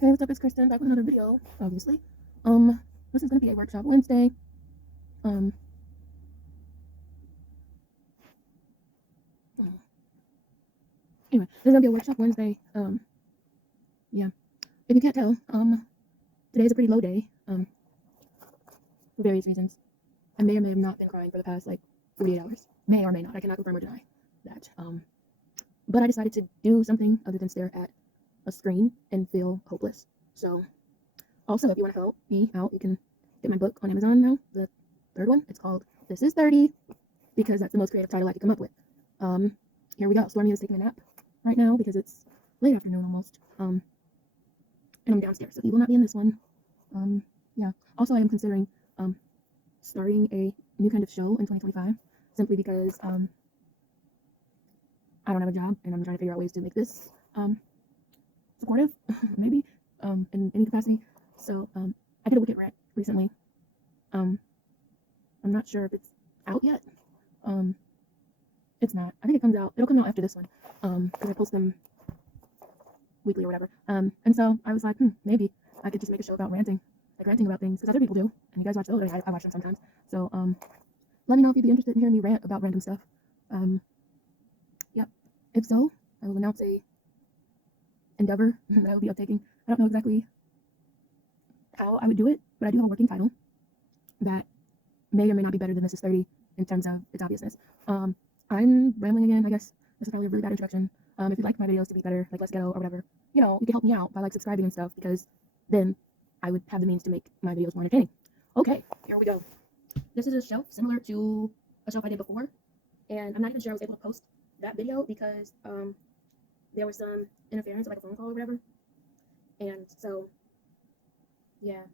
Hey, what's up? It's Kristin back with another video, obviously. This is gonna be a workshop Wednesday. Um, anyway, this is gonna be a workshop Wednesday. Yeah. If you can't tell, today's a pretty low day. For various reasons. I may or may have not been crying for the past like 48 hours. May or may not. I cannot confirm or deny that. But I decided to do something other than stare at a screen and feel hopeless. So, also, if you want to help me out, you can get my book on Amazon now. The third one. It's called This Is 30. Because that's the most creative title I could come up with. Here we go. Stormy is taking a nap right now because it's late afternoon almost. And I'm downstairs, so he will not be in this one. Yeah. Also, I am considering starting a new kind of show in 2025, simply because I don't have a job and I'm trying to figure out ways to make this supportive, maybe, in any capacity. So I did a Wicked Rant recently. I'm not sure if it's out yet. It's not. I think it'll come out after this one. Because I post them weekly or whatever. And so I was like, maybe I could just make a show about ranting about things, because other people do, and you guys watch those. I watch them sometimes. So let me know if you'd be interested in hearing me rant about random stuff. Yep. If so, I will announce a endeavor that I will be uptaking. I don't know exactly how I would do it, but I do have a working title that may or may not be better than This Is 30 in terms of its obviousness. I'm rambling again, I guess. This is probably a really bad introduction. If you'd like my videos to be better, like less ghetto or whatever, you can help me out by like subscribing and stuff, because then I would have the means to make my videos more entertaining. Okay, here we go. This is a show similar to a show I did before, and I'm not even sure I was able to post that video because there was some interference, like a phone call or whatever. And so, yeah.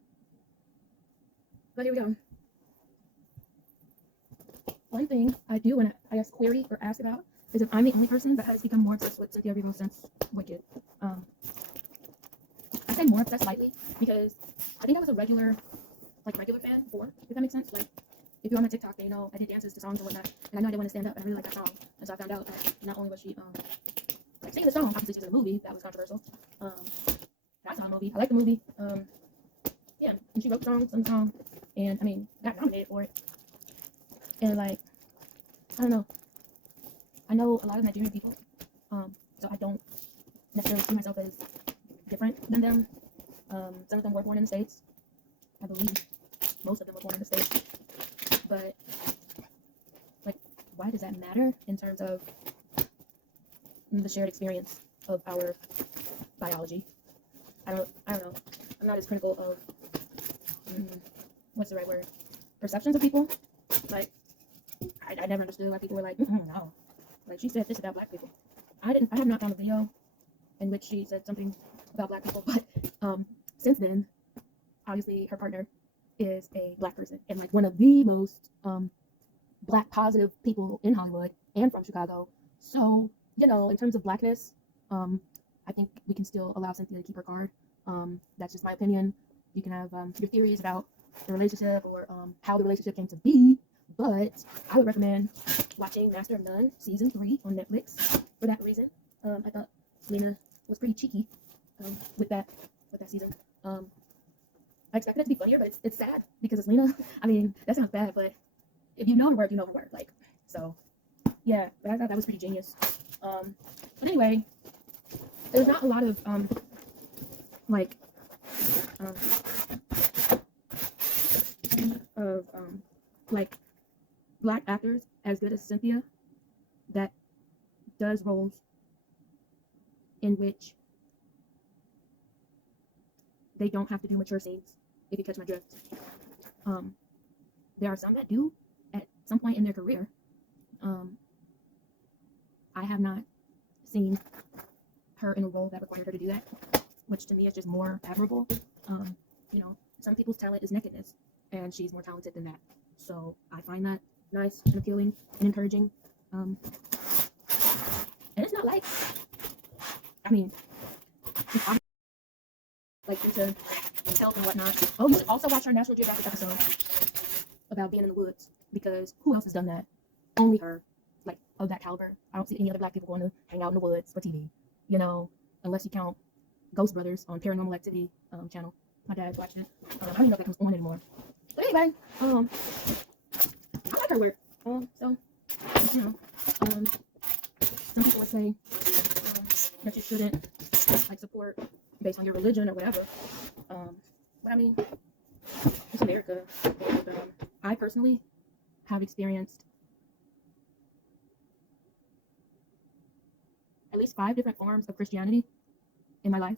But here we go. One thing I do want to, I guess, query or ask about is if I'm the only person that has become more obsessed with Cynthia Erivo since Wicked. I say more obsessed lightly because I think I was a regular fan before, if that makes sense. Like, if you're on my TikTok, then I did dances to songs and whatnot, and I know I didn't want to stand up, and I really liked that song. And so I found out that not only was she singing the song, obviously she's in a movie that was controversial. I saw a movie. I liked the movie. Yeah, and she wrote songs, sung the song, and I mean, got nominated for it. And like, I don't know. I know a lot of Nigerian people, so I don't necessarily see myself as different than them. Some of them were born in the States. I believe most of them were born in the States. But, like, why does that matter in terms of the shared experience of our biology? I don't know. I'm not as critical of, what's the right word? Perceptions of people. Like, I never understood why people were like, no. Like, she said this about black people. I have not found a video in which she said something about black people, but since then, obviously her partner is a black person, and like one of the most black positive people in Hollywood and from Chicago. So, in terms of blackness, I think we can still allow Cynthia to keep her card. That's just my opinion. You can have your theories about the relationship or how the relationship came to be, but I would recommend watching Master of None season 3 on Netflix for that reason. I thought Alayna was pretty cheeky with that season. I expected it to be funnier, but it's sad because it's Lena. I mean, that sounds bad, but if you know her work, you know her work. Like, so yeah, but I thought that was pretty genius. But anyway, there's not a lot of like like black actors as good as Cynthia that does roles in which they don't have to do mature scenes, if you catch my drift. There are some that do at some point in their career. I have not seen her in a role that required her to do that, which to me is just more admirable. Some people's talent is nakedness, and she's more talented than that. So I find that nice and appealing and encouraging. And it's not like, I mean, it's obvious, like, due to health and whatnot. Oh, you should also watch her National Geographic episode about being in the woods, because who else has done that? Only her, like, of that caliber. I don't see any other black people going to hang out in the woods for TV, unless you count Ghost Brothers on Paranormal Activity channel. My dad watched it. I don't even know if that comes on anymore. But anyway, I like her work. So, you know, some people would say that you shouldn't like support based on your religion or whatever. But I mean, it's America. And, I personally have experienced at least 5 different forms of Christianity in my life,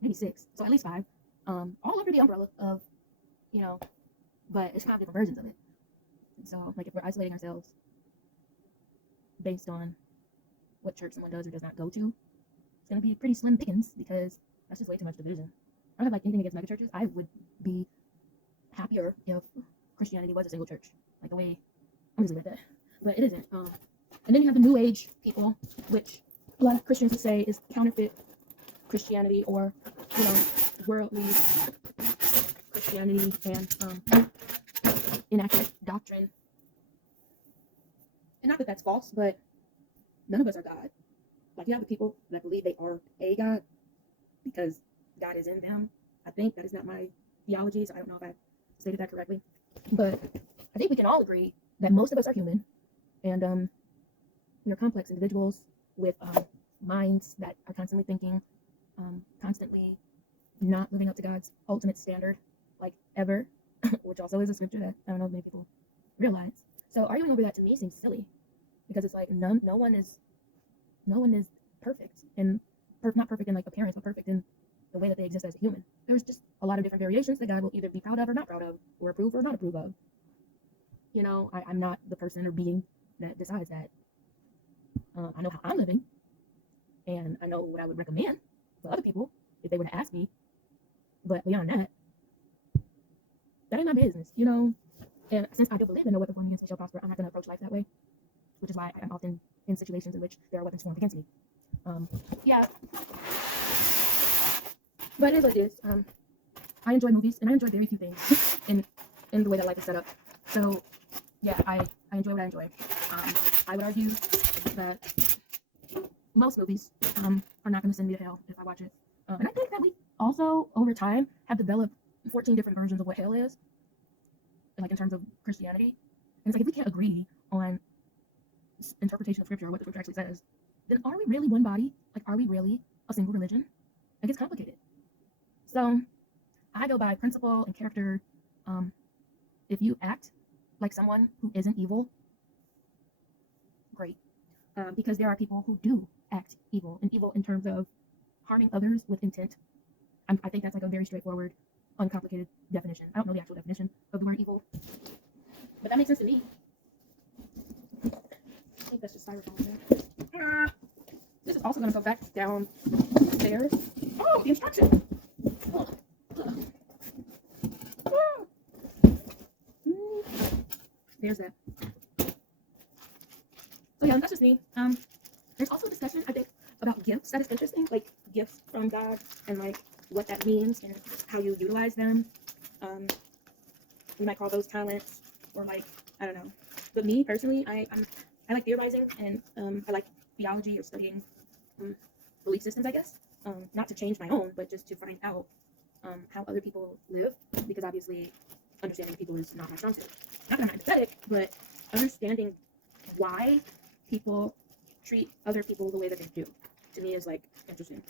maybe 6, so at least 5, all under the umbrella of, you know, but it's 5 different versions of it. And so, like, if we're isolating ourselves based on what church someone does or does not go to, it's going to be pretty slim pickings because that's just way too much division. I don't have like anything against megachurches. I would be happier if Christianity was a single church, like the way I'm just leave it at that, but it isn't. And then you have the New Age people, which a lot of Christians would say is counterfeit Christianity or, you know, worldly Christianity and inaccurate doctrine. And not that that's false, but none of us are God. Like, you have the people that believe they are a God because God is in them. I think that is not my theology, so I don't know if I stated that correctly. But I think we can all agree that most of us are human, and we are complex individuals with minds that are constantly thinking, constantly not living up to God's ultimate standard, like ever, which also is a scripture that I don't know if many people realize. So arguing over that to me seems silly, because it's like no one is perfect, and not perfect in like appearance, but perfect in the way that they exist as a human. There's just a lot of different variations that God will either be proud of or not proud of, or approve or not approve of. You know, I'm not the person or being that decides that. I know how I'm living, and I know what I would recommend to other people if they were to ask me. But beyond that, that ain't my business, you know. And since I do believe that no weapon formed against me shall prosper, I'm not going to approach life that way, which is why I'm often in situations in which there are weapons formed against me. Yeah. But it is what it is. I enjoy movies, and I enjoy very few things in the way that life is set up. So, yeah, I enjoy what I enjoy. I would argue that most movies are not going to send me to hell if I watch it. And I think that we also, over time, have developed 14 different versions of what hell is, like in terms of Christianity. And it's like, if we can't agree on interpretation of scripture or what the scripture actually says, then are we really one body? Like, are we really a single religion? It gets complicated. So I go by principle and character. If you act like someone who isn't evil, great. Because there are people who do act evil, and evil in terms of harming others with intent. I think that's like a very straightforward, uncomplicated definition. I don't know the actual definition of the word evil, but that makes sense to me. I think that's just styrofoam there. This is also going to go back downstairs. Oh, the instruction. There's that. So yeah, that's just me. There's also a discussion, I think, about gifts that is interesting, like gifts from God and like what that means and how you utilize them. You might call those talents, or like, I don't know. But me personally, I like theorizing, and I like theology or studying belief systems, I guess. Not to change my own, but just to find out how other people live, because obviously understanding people is not my strong suit. Not that I'm empathetic, but understanding why people treat other people the way that they do, to me, is like interesting.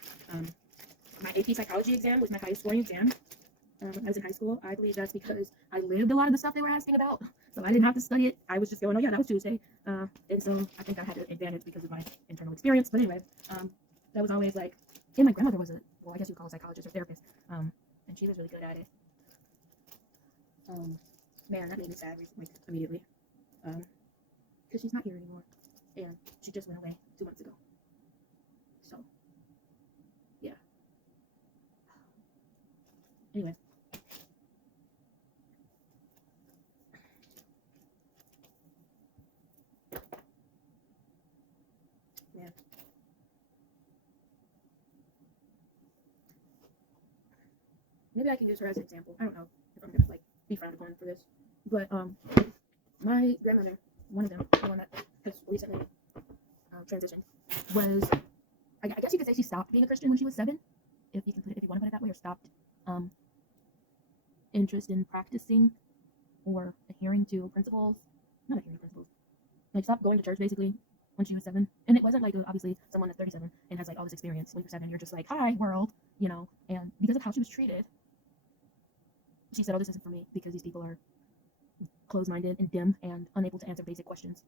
My AP psychology exam was my highest scoring exam when I was in high school. I believe that's because I lived a lot of the stuff they were asking about, so I didn't have to study it. I was just going, oh yeah, that was Tuesday. And so I think I had an advantage because of my internal experience. But anyway, that was always like, and my grandmother was I guess you call a psychologist or therapist, and she was really good at it. Man, that made me sad like, immediately, because she's not here anymore, and she just went away 2 months ago. So, yeah. Anyway. Yeah. Maybe I can use her as an example. I don't know if I'm gonna like be frowned upon for this, but my grandmother, one of them, the one that has recently transitioned, was I guess you could say she stopped being a Christian when she was 7, if you want to put it that way, or stopped interest in practicing or adhering to principles. Not adhering to principles. Like, stopped going to church basically when she was 7. And it wasn't like, obviously someone that's 37 and has like all this experience. When you're 7, you're just like, hi world, you know. And because of how she was treated, she said, oh, this isn't for me, because these people are closed-minded and dim and unable to answer basic questions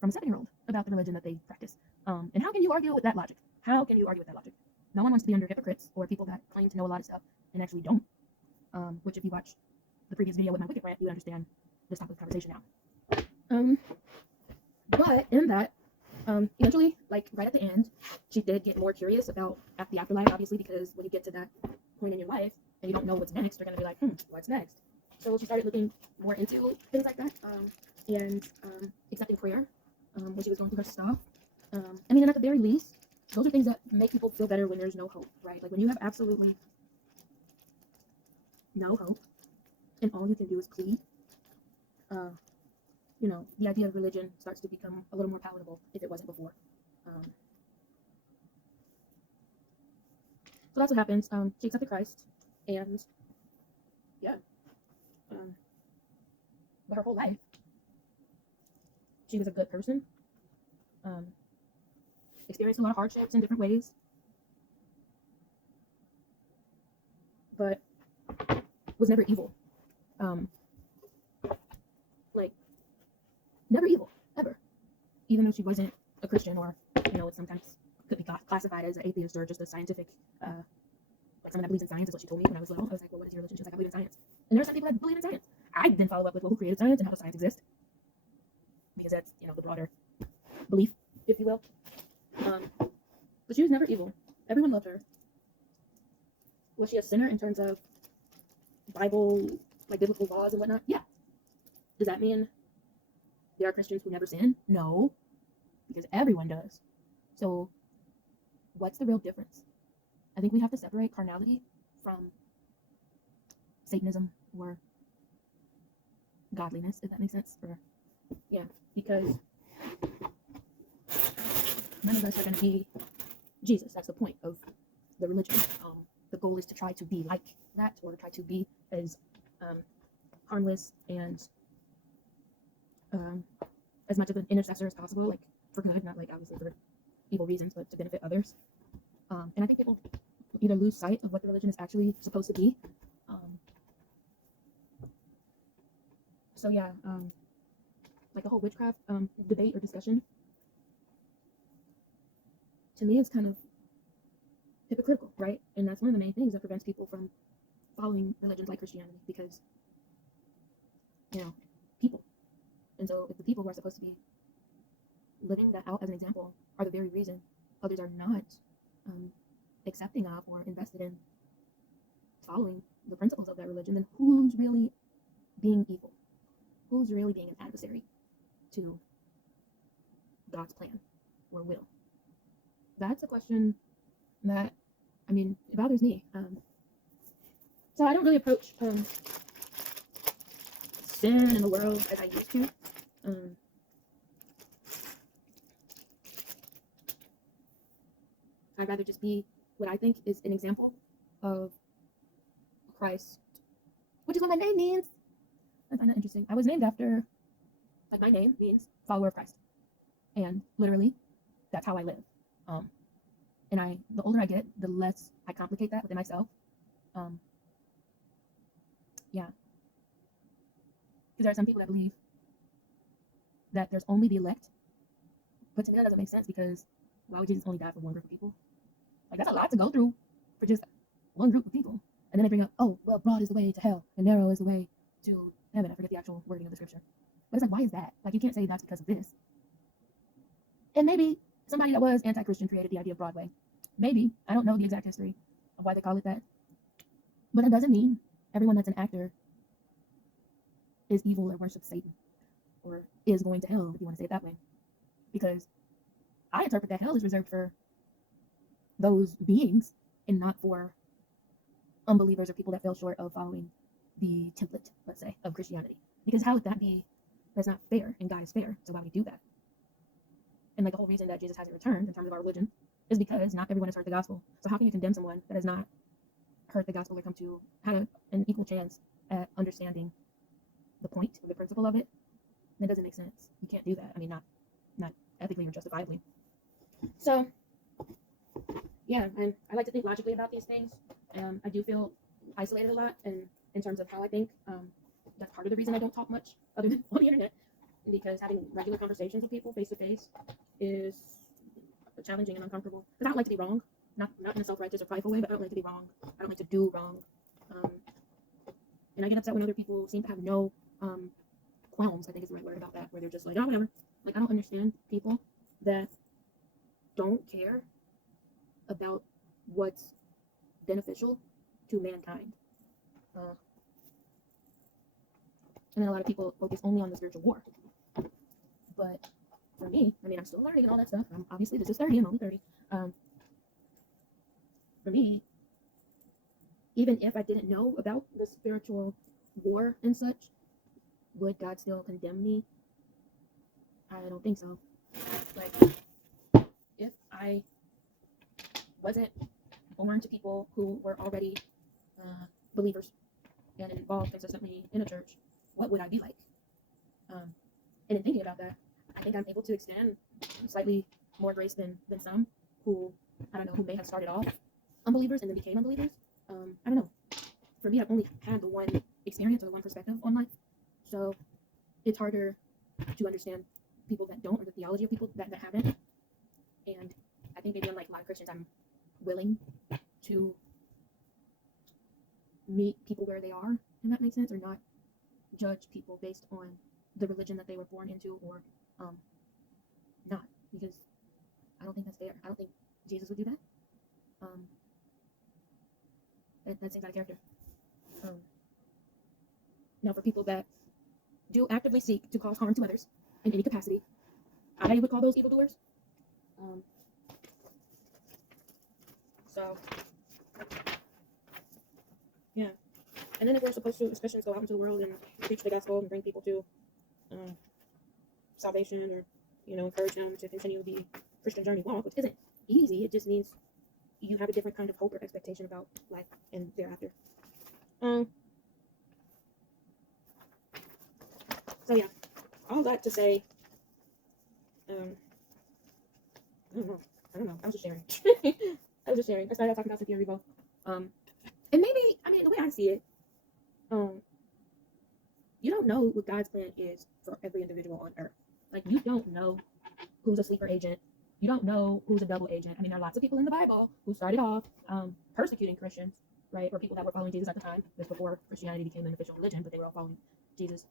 from a 7-year-old about the religion that they practice. And how can you argue with that logic? How can you argue with that logic? No one wants to be under hypocrites or people that claim to know a lot of stuff and actually don't. Which, if you watch the previous video with my Wicked Rant, you would understand this topic of conversation now. But in that, eventually, like right at the end, she did get more curious about the afterlife, obviously, because when you get to that point in your life and you don't know what's next, you're going to be like, what's next? So she started looking more into things like that, and accepting prayer when she was going through her stuff. I mean, and at the very least, those are things that make people feel better when there's no hope, right? Like when you have absolutely no hope and all you can do is plead, you know, the idea of religion starts to become a little more palatable if it wasn't before. So that's what happens. She accepted Christ, and yeah. But her whole life, she was a good person. Experienced a lot of hardships in different ways, but was never evil. Like, never evil, ever. Even though she wasn't a Christian, or, you know, it sometimes could be classified as an atheist or just a scientific, like someone that believes in science is what she told me when I was little. I was like, well, what is your religion? She was like, I believe in science. And there are some people that believe in science. I didn't follow up with, well, who created science and how does science exist? Because that's, you know, the broader belief, if you will. But she was never evil. Everyone loved her. Was she a sinner in terms of Bible, like biblical laws and whatnot? Yeah. Does that mean there are Christians who never sin? No, because everyone does. So what's the real difference? I think we have to separate carnality from Satanism or godliness, if that makes sense. Or, yeah, because none of us are going to be Jesus. That's the point of the religion. The goal is to try to be like that, or try to be as harmless and as much of an intercessor as possible, like for good, not like obviously for evil reasons, but to benefit others. And I think people either lose sight of what the religion is actually supposed to be. So yeah, like the whole witchcraft debate or discussion, to me, is kind of hypocritical, right? And that's one of the main things that prevents people from following religions like Christianity, because, you know, people. And so if the people who are supposed to be living that out as an example are the very reason others are not accepting of or invested in following the principles of that religion, then who's really being evil? Who's really being an adversary to God's plan or will? That's a question that, I mean, it bothers me. So I don't really approach sin in the world as I used to. I'd rather just be what I think is an example of Christ, which is what my name means. I find that interesting. I was named after, like, my name means follower of Christ, and literally that's how I live. And the older I get, the less I complicate that within myself. Yeah, because there are some people that believe that there's only the elect, but to me that doesn't make sense, because why would Jesus only die for one group of people? Like, that's a lot to go through for just one group of people. And then they bring up, oh, well, broad is the way to hell and narrow is the way to heaven. I forget the actual wording of the scripture. But it's like, why is that? Like, you can't say that's because of this. And maybe somebody that was anti-Christian created the idea of Broadway. Maybe. I don't know the exact history of why they call it that. But that doesn't mean everyone that's an actor is evil or worships Satan or is going to hell, if you want to say it that way. Because I interpret that hell is reserved for those beings and not for unbelievers or people that fell short of following the template, let's say, of Christianity. Because how would that be? That's not fair, and God is fair, so why would he do that? And like the whole reason that Jesus hasn't returned in terms of our religion is because not everyone has heard the gospel. So how can you condemn someone that has not heard the gospel or come to had an equal chance at understanding the point or the principle of it, that doesn't make sense. You can't do that. I mean, not ethically or justifiably. So, yeah, and I like to think logically about these things. I do feel isolated a lot, and in terms of how I think, that's part of the reason I don't talk much other than on the internet, because having regular conversations with people face to face is challenging and uncomfortable. Because I don't like to be wrong, not in a self-righteous or prideful way, but I don't like to be wrong. I don't like to do wrong, and I get upset when other people seem to have no qualms, I think is the right word, about that, where they're just like, oh, whatever. Like, I don't understand people that don't care about what's beneficial to mankind. And then a lot of people focus only on the spiritual war. But for me, I mean, I'm still learning and all that stuff. Obviously, this is 30. I'm only 30. For me, even if I didn't know about the spiritual war and such, would God still condemn me? I don't think so. Like, if I wasn't born to people who were already believers and involved consistently in a church, what would I be like? And in thinking about that, I think I'm able to extend slightly more grace than some who, I don't know, who may have started off unbelievers and then became unbelievers. I don't know. For me, I've only had the one experience or the one perspective on life. So it's harder to understand people that don't, or the theology of people that haven't. And I think maybe unlike a lot of Christians, I'm willing to meet people where they are, if that makes sense, or not judge people based on the religion that they were born into, or not, because I don't think that's fair. I don't think Jesus would do that. That seems out of character. Now, for people that do actively seek to cause harm to others in any capacity, I would call those evildoers. So, yeah. And then if we're supposed to, as Christians, go out into the world and preach the gospel and bring people to salvation, or, you know, encourage them to continue the Christian journey walk, which isn't easy. It just means you have a different kind of hope or expectation about life and thereafter. So yeah, all that to say, I don't know. I was just sharing. I started out talking about Cynthia Erivo. And maybe, I mean, the way I see it, you don't know what God's plan is for every individual on earth. Like, you don't know who's a sleeper agent. You don't know who's a double agent. I mean, there are lots of people in the Bible who started off persecuting Christians, right? Or people that were following Jesus at the time. This before Christianity became an official religion, but they were all following Jesus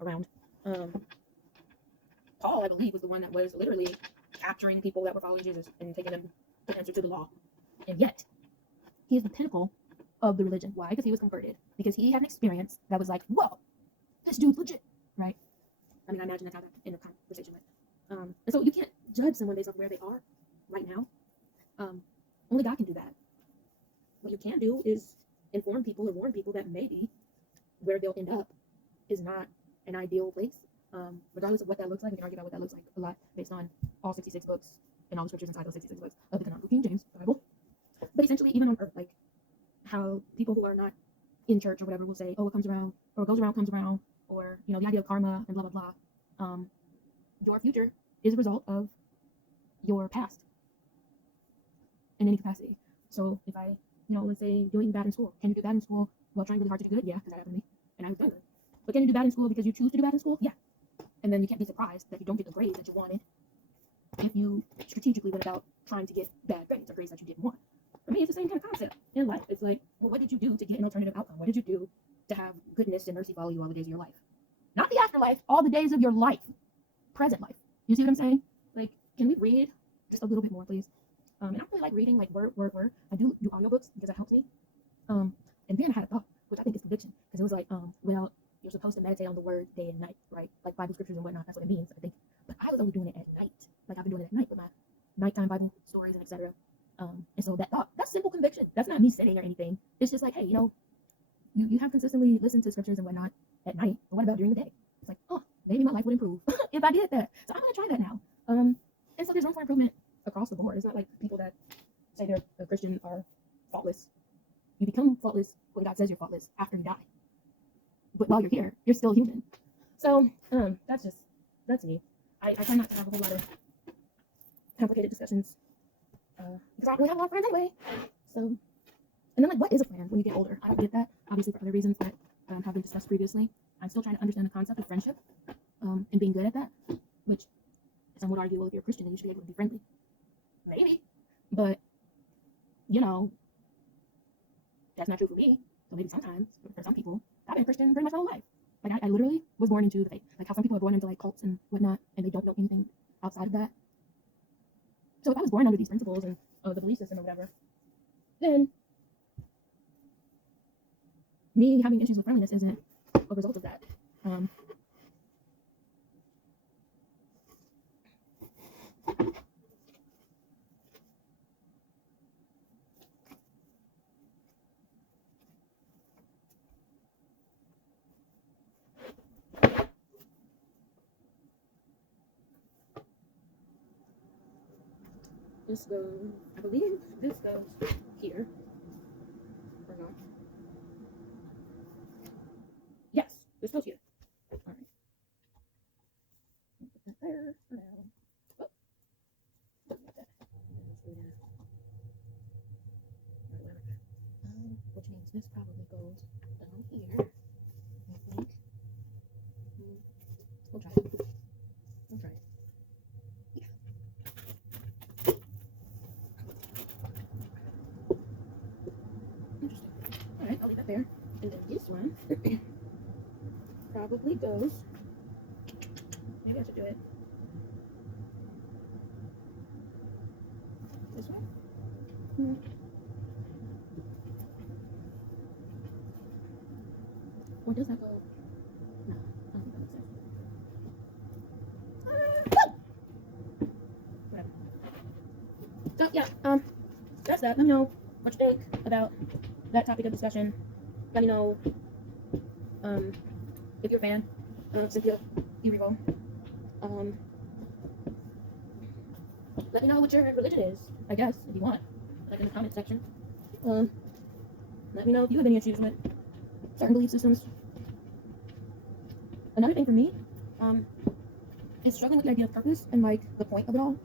around. Paul, I believe, was the one that was literally capturing people that were following Jesus and taking them to answer to the law. And yet, he is the pinnacle of the religion. Why? Because he was converted. Because he had an experience that was like, whoa, this dude's legit, right? I mean, I imagine that's how that ended the conversation went. And so you can't judge someone based off where they are right now. Only God can do that. What you can do is inform people or warn people that maybe where they'll end up is not an ideal place. Regardless of what that looks like, we can argue about what that looks like a lot based on all 66 books and all the scriptures inside those 66 books of the canonical King James Bible. But essentially, even on earth, like how people who are not in church or whatever will say, oh, it comes around, or it goes around, comes around, or, you know, the idea of karma and blah, blah, blah. Your future is a result of your past in any capacity. So if I, you know, let's say doing bad in school, can you do bad in school while trying really hard to do good? Yeah, because that happened to me, and I was doing good. But can you do bad in school because you choose to do bad in school? Yeah. And then you can't be surprised that you don't get the grades that you wanted if you strategically went about trying to get bad grades or grades that you didn't want. For me, it's the same kind of concept in life. It's like, well, what did you do to get an alternative outcome? What did you do to have goodness and mercy follow you all the days of your life? Not the afterlife, all the days of your life. Present life. You see what I'm saying? Like, can we read just a little bit more, please? And I really like reading, like, word. I do audiobooks because that helps me. And then I had a thought, which I think is conviction, because it was like, well, you're supposed to meditate on the word day and night, right? Like Bible scriptures and whatnot. That's what it means, I think. But I was only doing it at night. Like, I've been doing it at night with my nighttime Bible stories and etc. And so that thought, that's simple conviction. That's not me sinning or anything. It's just like, hey, you know, you have consistently listened to scriptures and whatnot at night, but what about during the day? It's like, oh, maybe my life would improve if I did that. So I'm going to try that now. And so there's room for improvement across the board. It's not like people that say they're a Christian are faultless. you become faultless when God says you're faultless after you die. But while you're here, you're still human. So that's me. I try not to have a whole lot of complicated discussions because we have a lot of friends anyway. So, and then like, what is a friend when you get older? I don't get that. Obviously, for other reasons that have been discussed previously. I'm still trying to understand the concept of friendship and being good at that. Which some would argue, well, if you're a Christian, then you should be able to be friendly. Maybe, but you know, that's not true for me. So maybe sometimes for some people, I've been Christian pretty much my whole life. Like I literally was born into the faith. Like how some people are born into like cults and whatnot, and they don't know anything outside of that. So if I was born under these principles and the belief system or whatever, then me having issues with friendliness isn't a result of that. This goes, I believe this goes here, or not. Yes, this goes here. All right. Put that there for now. Oh, don't like that. Which means this probably goes down here, I think. We'll try it. We'll try it. Yeah. Interesting. All right, I'll leave that there. And then this one probably goes. Maybe I should do it this way. Or does that go? No, I don't think that makes sense. Whatever. So yeah, that's that. Let me know what you think about that topic of discussion. Let me know if you're a fan of Cynthia Erivo. Let me know what your religion is, I guess, if you want, like in the comment section. Let me know if you have any issues with certain belief systems. Another thing for me is struggling with the idea of purpose and like the point of it all.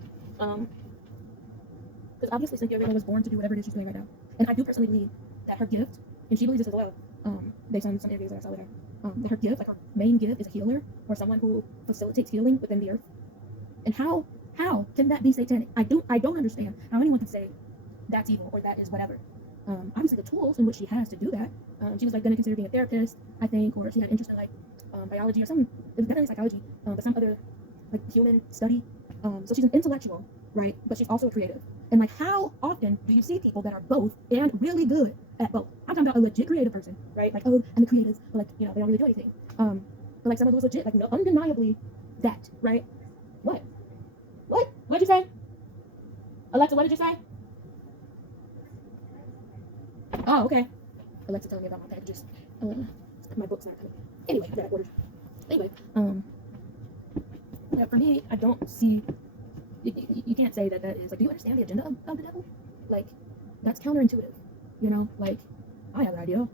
Because obviously Cynthia Erivo was born to do whatever it is she's doing right now, and I do personally believe that her gift, and she believes this as well, based on some interviews that I saw with her, that her gift, like her main gift, is a healer or someone who facilitates healing within the earth. And how can that be satanic? I don't understand how anyone can say that's evil or that is whatever. Obviously the tools in which she has to do that, she was like going to consider being a therapist, I think, or she had interest in like biology or some, it was definitely psychology, but some other like human study. So she's an intellectual, right? But she's also a creative. And like, how often do you see people that are both and really good at both? I'm talking about a legit creative person, right? Like, oh, I'm a creative, but like, you know, they don't really do anything. But like someone who's legit, like, no, undeniably that, right? What? What'd you say? Alexa, what did you say? Oh, okay. Alexa telling me about my packages. My book's not coming. Anyway, that I ordered. Anyway, yeah, for me, I don't see. You can't say that is like. Do you understand the agenda of the devil? Like, that's counterintuitive. You know, like, I have an idea.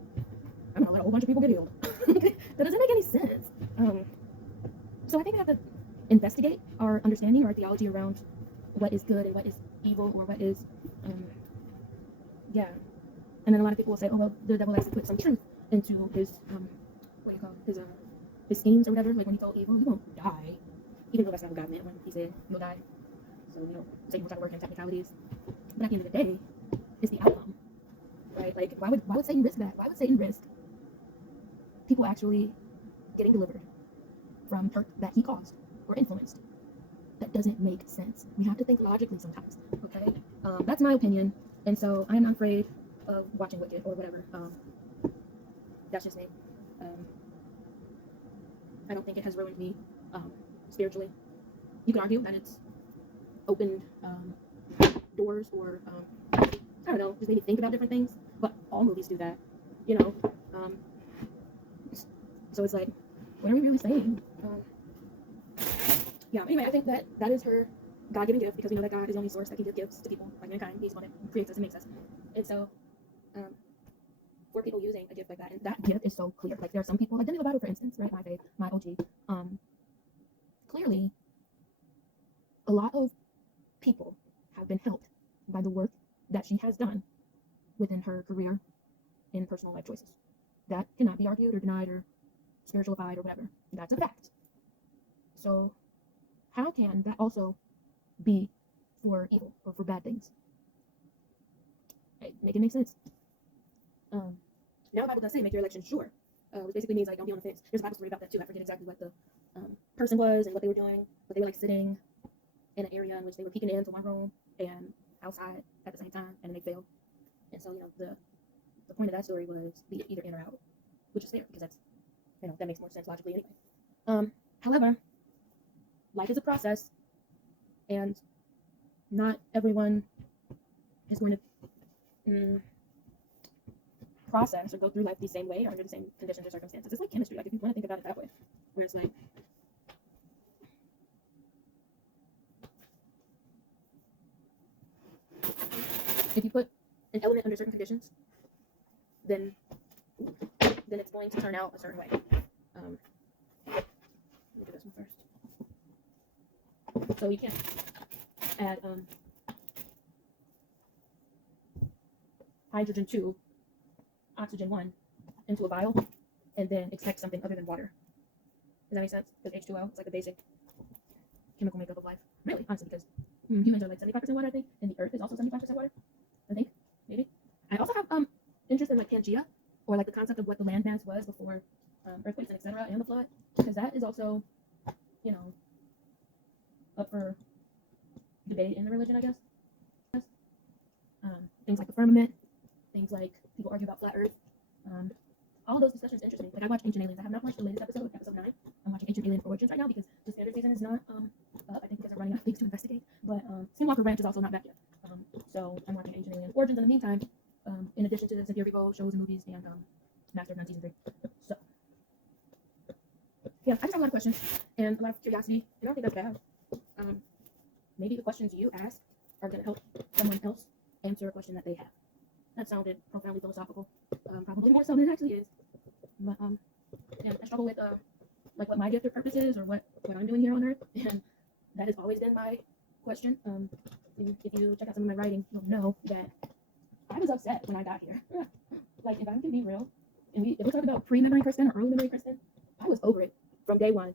I'm gonna let a whole bunch of people get healed. That doesn't make any sense. So I think we have to investigate our understanding, our theology around what is good and what is evil, or what is, yeah. And then a lot of people will say, oh, well, the devil likes to put some truth into his, what do you call it, his schemes or whatever. Like when he told evil, you won't die. Even though that's not what God meant when he said you'll die. So, you know, Satan will try to work in technicalities. But at the end of the day, it's the outcome, right? Like, why would Satan risk that? Why would Satan risk people actually getting delivered from hurt that he caused or influenced? That doesn't make sense. We have to think logically sometimes, okay? That's my opinion, and so I'm not afraid of watching Wicked or whatever. That's just me. I don't think it has ruined me spiritually. You can argue that it's opened doors or, I don't know, just made me think about different things, but all movies do that, you know? So it's like, what are we really saying? Yeah, anyway, I think that is her God-given gift, because we know that God is the only source that can give gifts to people, like mankind. He's one that creates us and makes us. And so, for people using a gift like that, and that gift is so clear. Like there are some people, like in the Bible, for instance, right? My faith, my OG. Clearly, a lot of people have been helped by the work that she has done within her career and personal life choices. That cannot be argued or denied or spiritualified or whatever. That's a fact. So how can that also be for evil or for bad things? Make it make sense. Now the Bible does say make your election sure, which basically means like don't be on the fence. There's a Bible story about that too. I forget exactly what the person was and what they were doing, but they were like sitting in an area in which they were peeking into one room and outside at the same time, and then they failed. And so the point of that story was be either in or out, which is fair because that's that makes more sense logically anyway. However, life is a process, and not everyone is going to process or go through life the same way or under the same conditions or circumstances. It's like chemistry, like if you want to think about it that way, where it's like if you put an element under certain conditions, then it's going to turn out a certain way. Let me do this one first. So you can't add hydrogen 2, oxygen 1 into a vial and then expect something other than water. Does that make sense? Because H2O, it's like the basic chemical makeup of life. Really, honestly, because humans are like 75% water, I think, and the earth is also 75% water. I think, maybe. I also have interest in like Pangea, or like the concept of what the landmass was before earthquakes and etc. and the flood, because that is also, up for debate in the religion, I guess. Things like the firmament, things like people argue about flat Earth. All those discussions interest me. Like I watch Ancient Aliens. I have not watched the latest episode, episode 9. I'm watching Ancient Alien Origins right now because the standard season is not up. I think because I'm running out of things to investigate. But Skinwalker Ranch is also not back yet. So I'm watching Ancient Alien Origins in the meantime. In addition to the Cynthia Erivo shows and movies and Master of None season 3. So yeah, I just have a lot of questions and a lot of curiosity. And I don't think that's bad. Maybe the questions you ask are going to help someone else answer a question that they have. That sounded profoundly philosophical, probably more so than it actually is. But yeah, I struggle with like what my gift or purpose is, or what I'm doing here on Earth, and that has always been my question. If you check out some of my writing, you'll know that I was upset when I got here. Like if I can be real, and if we talk about pre-memory Kristin or early memory Kristin, I was over it from day one.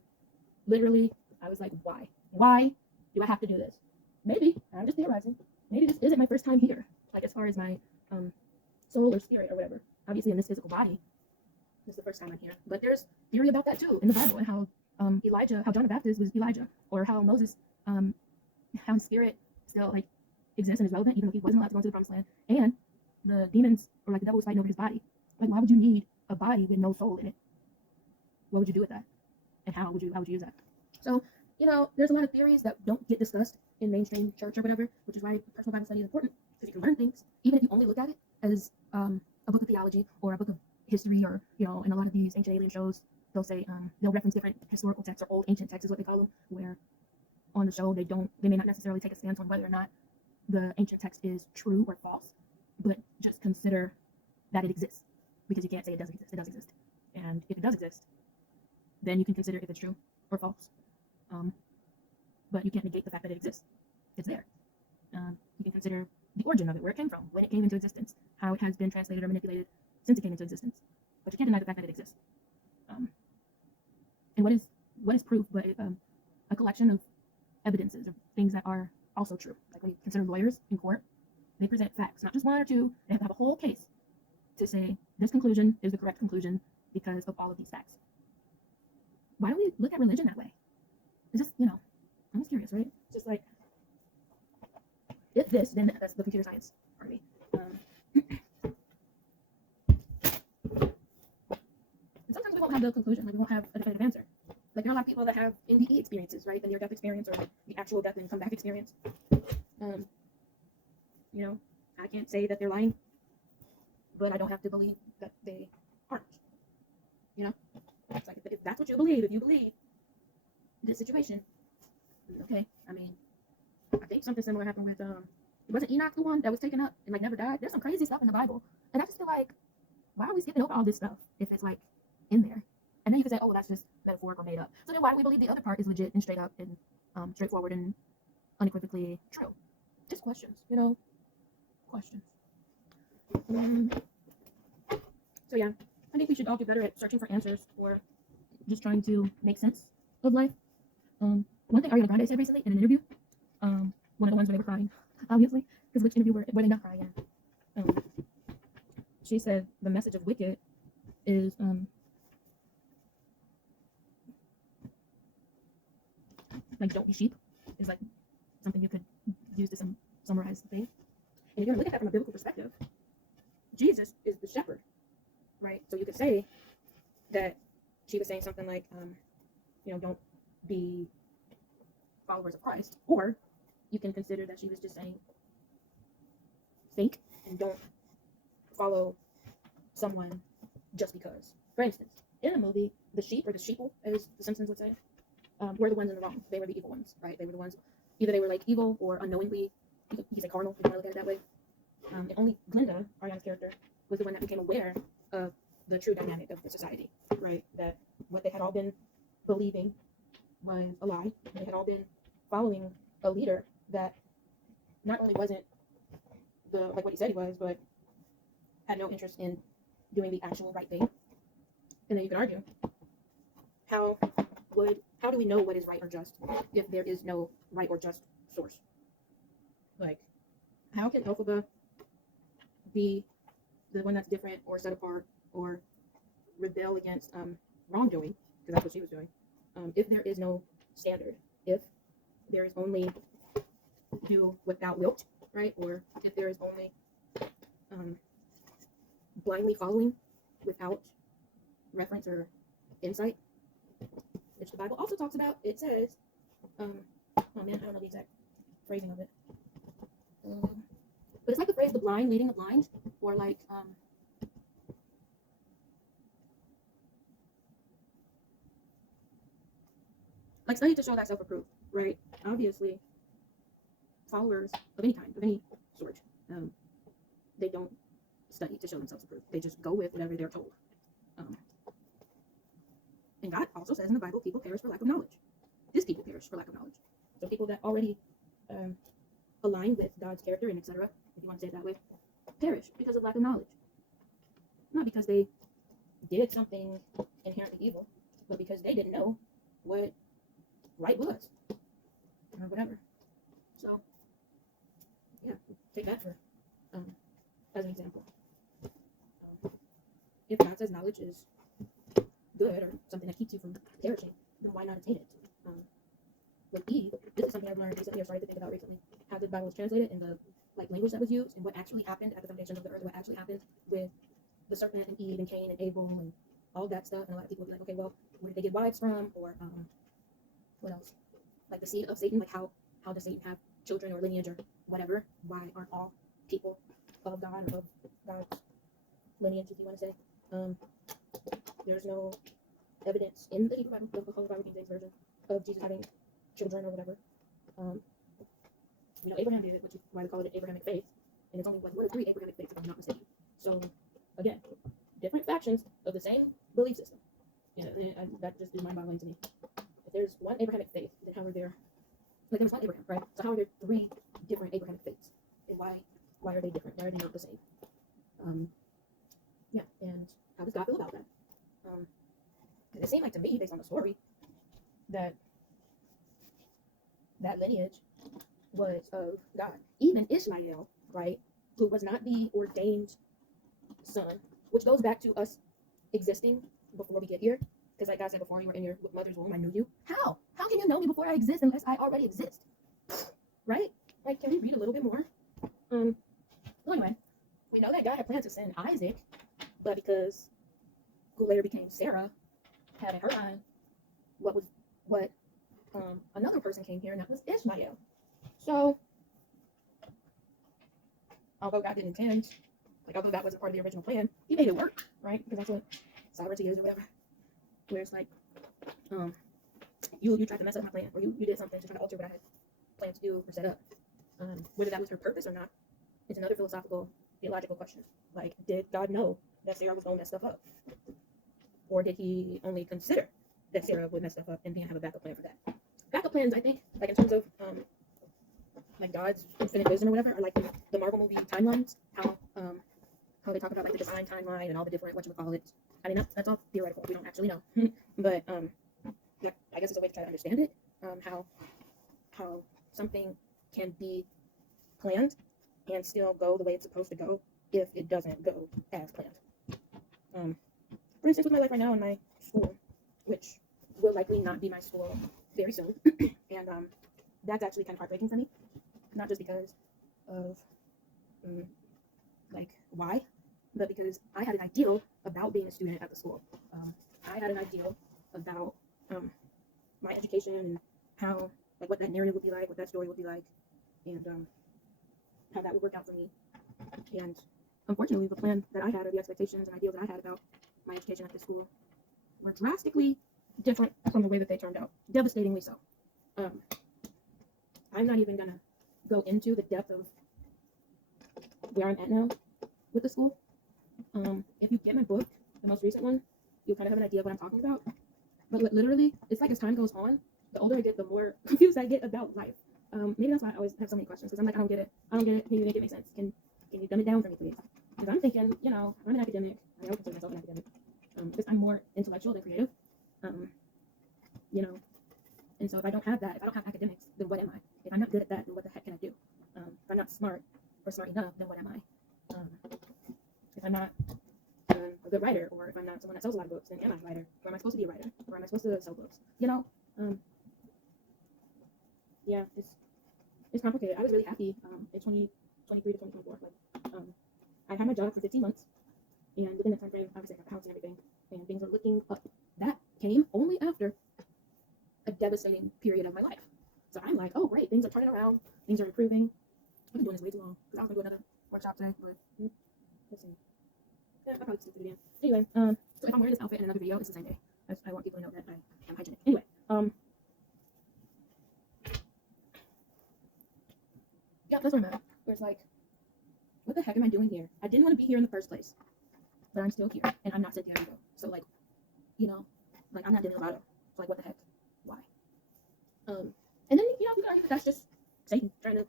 Literally, I was like, why? Why do I have to do this? Maybe I'm just theorizing. Maybe this isn't my first time here. Like as far as my soul or spirit or whatever. Obviously in this physical body, this is the first time I'm here. But there's theory about that too in the Bible, and how how John the Baptist was Elijah, or how Moses, how his spirit still like exists and is relevant, even though he wasn't allowed to go into the promised land. And the demons, or like the devil, was fighting over his body. Like why would you need a body with no soul in it? What would you do with that? And how would you use that? So, there's a lot of theories that don't get discussed in mainstream church or whatever, which is why personal Bible study is important, because you can learn things, even if you only look at it as a book of theology or a book of history, or, in a lot of these Ancient Alien shows, they'll say, they'll reference different historical texts, or old ancient texts is what they call them, where on the show they may not necessarily take a stance on whether or not the ancient text is true or false, but just consider that it exists, because you can't say it doesn't exist. It does exist. And if it does exist, then you can consider if it's true or false. But you can't negate the fact that it exists. It's there. You can consider the origin of it, where it came from, when it came into existence, how it has been translated or manipulated since it came into existence. But you can't deny the fact that it exists. And what is proof but a collection of evidences, or things that are also true. Like when you consider lawyers in court, they present facts, not just one or two. They have to have a whole case to say this conclusion is the correct conclusion because of all of these facts. Why don't we look at religion that way? It's just, I'm just curious, right? It's just like, if this, then that's the computer science part of me. And sometimes we won't have the conclusion, like we won't have a definitive answer. Like there are a lot of people that have NDE experiences, right? The near-death experience, or the actual death and come-back experience. I can't say that they're lying, but I don't have to believe that they aren't. It's like if that's what you believe, if you believe this situation, okay. I mean, I think something similar happened with wasn't Enoch the one that was taken up and like never died? There's some crazy stuff in the Bible, and I just feel like why are we skipping over all this stuff if it's like in there? And then you could say, oh, that's just metaphorical, made up. So then why do we believe the other part is legit and straight up and straightforward and unequivocally true? Just questions, questions. So yeah, I think we should all do better at searching for answers or just trying to make sense of life. One thing Ariana Grande said recently in an interview, one of the ones where they were crying, obviously, because which interview were they not crying in? She said the message of Wicked is like don't be sheep is like something you could use to summarize the thing. And if you're gonna look at that from a biblical perspective, Jesus is the shepherd, right? So you could say that she was saying something like, don't be followers of Christ, or you can consider that she was just saying, think and don't follow someone just because. For instance, in a movie, the sheep or the sheeple, as the Simpsons would say, were the ones in the wrong. They were the evil ones, right? They were the ones, either they were like evil or unknowingly, you could say carnal, if you want to look at it that way. And only Glinda, Ariana's character, was the one that became aware of the true dynamic of the society, right? That what they had all been believing was a lie. They had all been following a leader that not only wasn't like what he said he was, but had no interest in doing the actual right thing. And then you can argue, how do we know what is right or just if there is no right or just source? Like, how can Elphaba be the one that's different or set apart or rebel against wrongdoing, because that's what she was doing, if there is no standard, if there is only do without wilt, right? Or if there is only blindly following without reference or insight, which the Bible also talks about. It says, oh man, I don't know the exact phrasing of it. But it's like the phrase, the blind leading the blind, or like, study to show thyself approved, right? Obviously, followers of any kind, of any sort, they don't study to show themselves approved. They just go with whatever they're told. And God also says in the Bible, people perish for lack of knowledge. His people perish for lack of knowledge. So people that already align with God's character and etc., if you want to say it that way, perish because of lack of knowledge. Not because they did something inherently evil, but because they didn't know what right was, or whatever. So, yeah, take that for as an example. If God says knowledge is good or something that keeps you from perishing, then why not attain it? With Eve, this is something I've learned recently, or started to think about recently, how the Bible was translated and the language that was used and what actually happened at the foundations of the earth, what actually happened with the serpent and Eve and Cain and Abel and all that stuff. And a lot of people would be like, okay, well, where did they get wives from? Or what else? Like the seed of Satan, like how does Satan have children or lineage or whatever? Why aren't all people of God or of God's lineage, if you want to say? There's no evidence in the Hebrew Bible, the Holy Bible King James Version, of Jesus having children or whatever. Abraham did it, which is why they call it Abrahamic faith. And it's only one of 3 Abrahamic faiths, if I'm not mistaken. So, again, different factions of the same belief system. And that just is mind-boggling to me. If there's one Abrahamic faith, then how are there, there was one Abraham, right? So how are there 3 different Abrahamic faiths? And why are they different? Why are they not the same? Yeah, and how does God feel about that? It seemed like to me, based on the story, that lineage was of God. Even Ishmael, right, who was not the ordained son, which goes back to us existing before we get here. Because like God said, before you were in your mother's womb, I knew you. How? How can you know me before I exist unless I already exist? Right? Like, can we read a little bit more? Well, anyway, we know that God had planned to send Isaac, but because who later became Sarah had in her mind what another person came here, and that was Ishmael. So, although God didn't intend, although that wasn't part of the original plan, he made it work, right? Because that's what sovereignty is or whatever. Where it's like, you tried to mess up my plan, or you did something to try to alter what I had planned to do or set up. Whether that was your purpose or not, it's another philosophical, theological question. Like, did God know that Sarah was going to mess stuff up? Or did he only consider that Sarah would mess stuff up and then have a backup plan for that? Backup plans, I think, like in terms of like God's infinite wisdom or whatever, or like the Marvel movie timelines, how they talk about like the divine timeline and all the different whatchamacallits. I mean, that's all theoretical. We don't actually know. But I guess it's a way to try to understand it. How something can be planned and still go the way it's supposed to go if it doesn't go as planned. For instance, with my life right now in my school, which will likely not be my school very soon, and that's actually kind of heartbreaking for me. Not just because of like why, but because I had an ideal about being a student at the school. I had an ideal about my education and how, like, what that narrative would be like, what that story would be like, and how that would work out for me. And unfortunately, the plan that I had, or the expectations and ideals that I had about my education at this school, were drastically different from the way that they turned out. Devastatingly so. I'm not even gonna go into the depth of where I'm at now with the school. If you get my book, the most recent one, you'll kind of have an idea of what I'm talking about. But literally, it's like as time goes on, the older I get, the more confused I get about life. Maybe that's why I always have so many questions, because I'm like, I don't get it. Can you make it make sense? Can you dumb it down for me, please? Because I'm thinking, I'm an academic. I don't consider myself an academic. Because I'm more intellectual than creative. And so if I don't have that, if I don't have academics, then what am I? If I'm not good at that, then what the heck can I do? If I'm not smart or smart enough, then what am I? If I'm not a good writer, or if I'm not someone that sells a lot of books, then am I a writer? Or am I supposed to be a writer? Or am I supposed to sell books? Yeah, it's complicated. I was really happy in 2023 to 2024. I had my job for 15 months, and within that time frame, obviously I got the house and everything, and things were looking up. That came only after a devastating period of my life. So I'm like, oh great, things are turning around, things are improving. I've been doing this way too long, because I was gonna do another workshop today, but let's see. Yeah, I'll probably just do it again. Anyway, so if I'm wearing this outfit in another video, it's the same day. I want people to know that I am hygienic. Anyway, yeah, that's where I'm at. Where it's like, what the heck am I doing here? I didn't want to be here in the first place, but I'm still here, and I'm not Cynthia Erivo. So like, I'm not Demi Lovato. So like, what the heck? Why? And then you can argue that that's just Satan trying to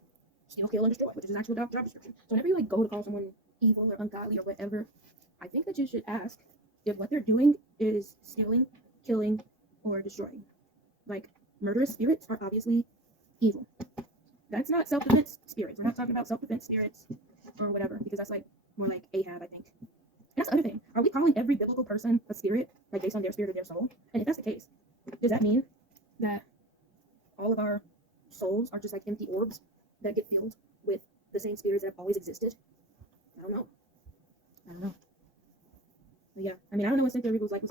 steal, kill, and destroy, which is his actual job description. So whenever you like go to call someone evil or ungodly or whatever, I think that you should ask if what they're doing is stealing, killing, or destroying. Like, murderous spirits are obviously evil. That's not self-defense spirits. We're not talking about self-defense spirits or whatever, because that's like more like Ahab, I think. And that's the other thing. Are we calling every biblical person a spirit, like based on their spirit or their soul? And if that's the case, does that mean that all of our souls are just like empty orbs that get filled with the same spirits that have always existed? I don't know. But yeah, I mean, I don't know what Cynthia Erivo was like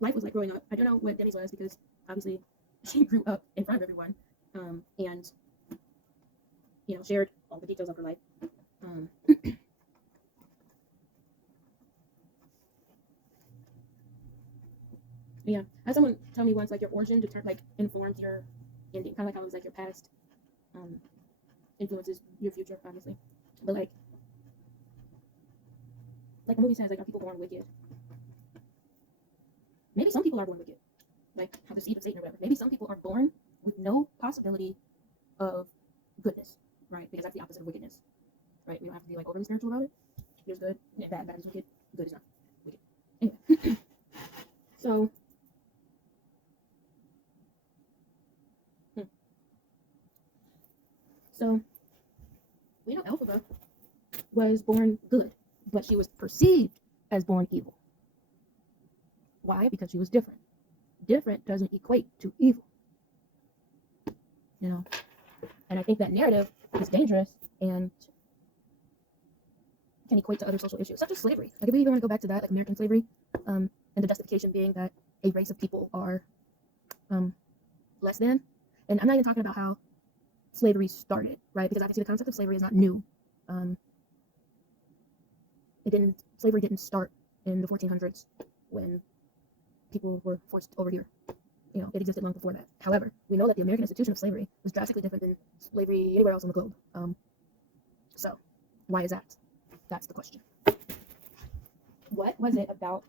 life was like growing up. I don't know what Demi's was, because obviously she grew up in front of everyone, and shared all the details of her life. Yeah, I had someone tell me once, like, your origin informs your ending, kind of like how it was like your past influences your future, obviously. But like the movie says, like, are people born wicked? Maybe some people are born wicked, like how the seed of Satan or whatever. Maybe some people are born with no possibility of goodness, right? Because that's the opposite of wickedness, right? We don't have to be like overly spiritual about it. There's good, and bad is wicked, good is not wicked. Anyway, so we know Elphaba was born good, but she was perceived as born evil. Why? Because she was different. Different doesn't equate to evil. And I think that narrative is dangerous and can equate to other social issues, such as slavery. Like, if we even want to go back to that, like American slavery, and the justification being that a race of people are less than. And I'm not even talking about how slavery started, right? Because obviously the concept of slavery is not new. Slavery didn't start in the 1400s when people were forced over here. It existed long before that. However, we know that the American institution of slavery was drastically different than slavery anywhere else on the globe. So why is that? That's the question. What was it about